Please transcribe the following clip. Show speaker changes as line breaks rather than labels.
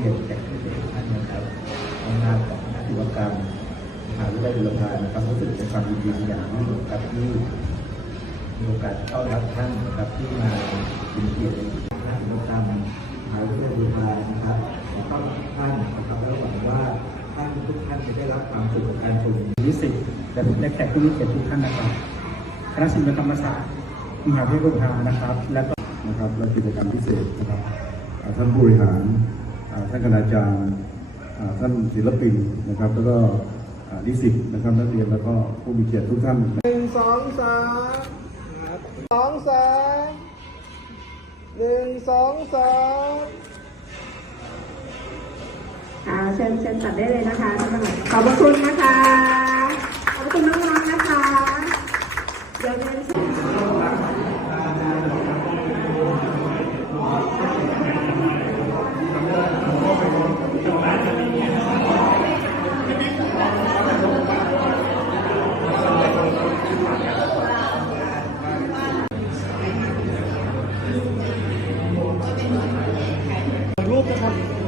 เรียนแขกผู้เทุกท่านนะครับในนามของคณะศิลปกรรมมหาวิทยาลัยบุรพานะครับรู้สึกเป็นความยินดีอย่างยิ่งครับที่มีโอกาสเข้ารับท่านนะครับที่มาเป็นเกียรติในคณะศิลปกรรมมหาวิทยาลัยบุรพานะครับขอต้อนรับท่านนะครับและหวังว่าท่านทุกท่านจะได้รับความสุขจากการชมนิสิตและและแขกผู้มีเกียรติทุกท่านนะครับคณะศิลปกรรมศาสตร์มหาวิทยาลัยบุรพานะครับ และก็
นะครับและกิจกรรมพิเศษนะครับท่านผู้บริหาร ท่านคณาจารย์อ่าท่านศิลปินนะครับ แล้วก็อ่านิสิตนะครับนักเรียนแล้วก็ผู้มีเกียรติทุกท่าน
หนึ่งสองสามสองสามหนึ่งสองสาม
ค่ะเชิญเชิญตัดได้เลยนะคะท่านประธานขอบพระคุณนะคะ
รูปนะครับ